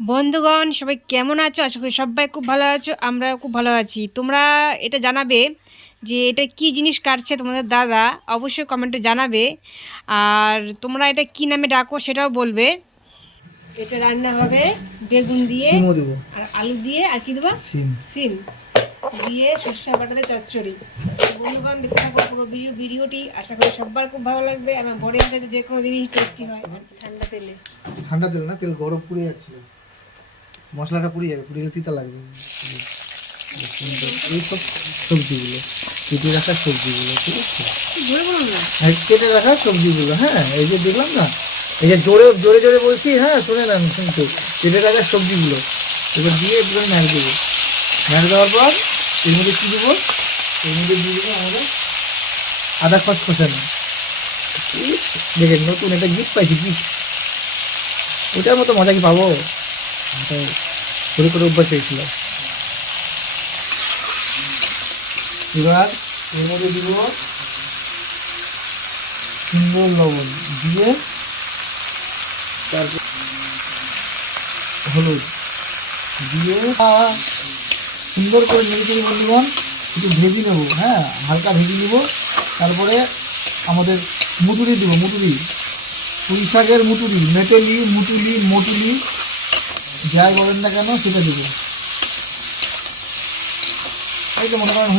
বন্ধুগণ সবাই কেমন আছো? আশা করি সবাই খুব ভালো আছো আমরা খুব ভালো আছি। তোমরা এটা জানাবে যে এটা কি জিনিস কাটছে তোমাদের দাদা অবশ্যই কমেন্টে জানাবে। আর তোমরা এটা কি নামে ডাকো সেটাও বলবে। এটা রান্না হবে বেগুন দিয়ে আর আলু দিয়ে আর কি দেবো? সিম। সিম। দিয়ে সর্ষা বাটাতে চচ্চড়ি। বন্ধুগণ দেখতে থাকো পুরো ভিডিও ভিডিওটি। আশা করি সবার খুব ভালো লাগবে আমার বড়ের হাতে যে কোনো জিনিস টেস্টি হয়। ঠান্ডা তেলে। ঠান্ডা তেল না তেল গরম পুড়ে যাচ্ছিল। মশলাটা পুড়ে যাবে, পুড়ে গেলে তিতা লাগবে। এই সব সবজিগুলো, কেটে রাখা সবজিগুলো, ঠিক আছে? আর কেটে রাখা সবজিগুলো হ্যাঁ এই যে দেখলাম না, এই যে জোরে জোরে জোরে বলছি হ্যাঁ শুনে নেন, শুনতে। কেটে রাখা সবজিগুলো, এবার দিয়ে একটু নাড়ি দেবো। নাড়ি দেওয়ার পর এর মধ্যে কী দেবো? এর মধ্যে দিয়ে দেবো আমাদের আদা খস খসানো দেখেন, নতুন একটা গিফট পাইছি গিফট ওটার মতো মজা কি পাবো? করে করে অভ্যাস হয়েছিল। এবার এর মধ্যে দিব সুন্দর লবণ দিয়ে তারপর হলুদ দিয়ে সুন্দর করে নেড়ে চেড়ে বন্ধুগণ একটু ভেজে নেব হ্যাঁ হালকা ভেজে নেব। তারপরে আমাদের মুটুরি দিব মুটুরি পুঁই শাকের মুটুরি মেটেলি মুটুলি মটুলি যাই বলেন না কেন, সেটা দেবো। এই মনে করেন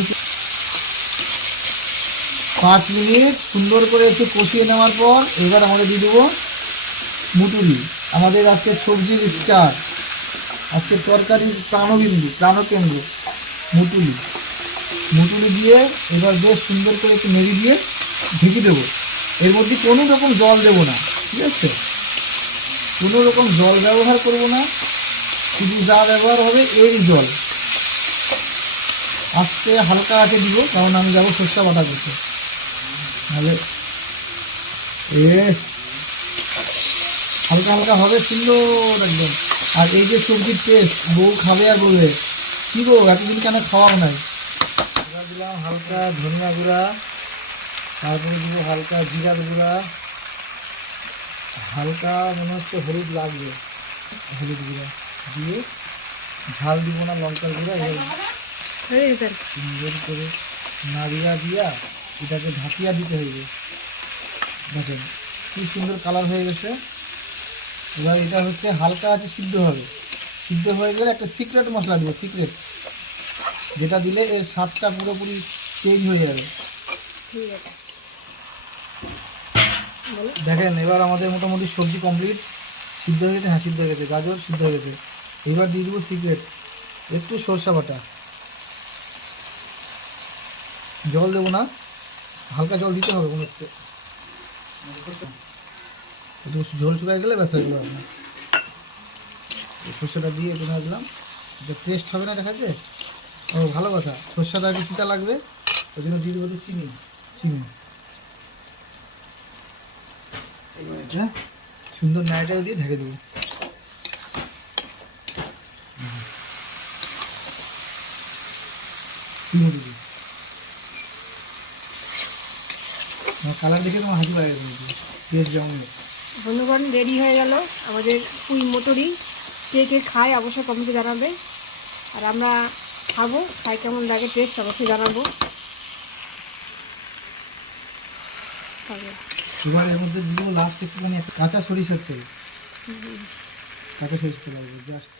পাঁচ মিনিট সুন্দর করে একটু কষিয়ে নেওয়ার পর এবার আমরা দিয়ে দেবো মুটুরি আমাদের আজকে সবজির স্টার। আজকে তরকারির প্রাণবিন্দু, প্রাণকেন্দ্র মুটুলি মুটুলি দিয়ে এবার বেশ সুন্দর করে একটু নেড়ে দিয়ে ঢেকে দেবো। এর মধ্যে কোনো রকম জল দেবো না, ঠিক আছে? কোনো রকম জল ব্যবহার করব না, শুধু যা ব্যবহার হবে এরই জল। আস্তে হালকা আঁচে দিব, কারণ আমি যাব সর্ষা বাটা করতে। নাহলে এ, হালকা হালকা হবে সুন্দর একদম। আর এই যে সবজির টেস্ট বউ খাবে আর বলবে, কি গো, এতদিন কেন খাওয়াও নাই? দিলাম হালকা ধনিয়া গুঁড়া, তারপরে দিব হালকা জিরার গুঁড়া হালকা মনে হচ্ছে হলুদ লাগবে হলুদ গুঁড়া দিয়ে ঝাল দিব না লঙ্কার গুঁড়া এবার হয়ে গেছে। সুন্দর করে নাড়িয়া দিয়া এটাকে ঢাকিয়া দিতে হইবে দেখেন কি সুন্দর কালার হয়ে গেছে। এবার এটা হচ্ছে হালকা আছে সিদ্ধ হবে। সিদ্ধ হয়ে গেলে একটা সিক্রেট মশলা দেবো সিক্রেট যেটা দিলে এর স্বাদটা পুরোপুরি চেঞ্জ হয়ে যাবে। ঠিক আছে। দেখেন, এবার আমাদের মোটামুটি সবজি কমপ্লিট সিদ্ধ হয়ে গেছে? হ্যাঁ সিদ্ধ হয়ে গেছে। গাজর সিদ্ধ হয়ে গেছে। এবার দিয়ে দেবো সিক্রেট একটু সরষা বাটা। জল দেবো না। হালকা জল দিতে হবে কোনো একটু। ঝোল শুকায় গেলে ব্যথা হয়ে গেলো আপনার সর্ষেটা দিয়ে একটু দিলাম এটা টেস্ট হবে না দেখাচ্ছে ও, ভালো কথা। সর্ষেটা একটু চিতা লাগবে? ওই জন্য দিয়ে দেবো চিনি। চিনি এবার এটা, সুন্দর নাইটাল দিয়ে ঢেকে দেবো। কালার দেখে তোমার পায়ে গেছে। টেস্ট যেমন বন্ধুগণ, রেডি হয়ে গেল আমাদের পুঁই মটরি। কে কে খায় অবশ্যই কমেন্টে জানাবে। আর আমরা খাব খাই কেমন লাগে টেস্ট অবশ্যই জানাব। খাব। এবার এর মধ্যে দিব লাস্ট একটুখানি কাঁচা সরিষার তেল। কাঁচা সরিষার তেল লাগবে জাস্ট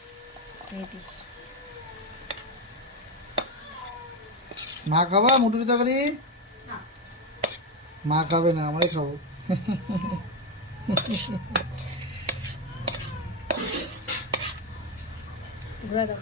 মা খাবা মুটুরি তরকারি? মা খাবে না আমরাই খাব। ঘুরে দাও।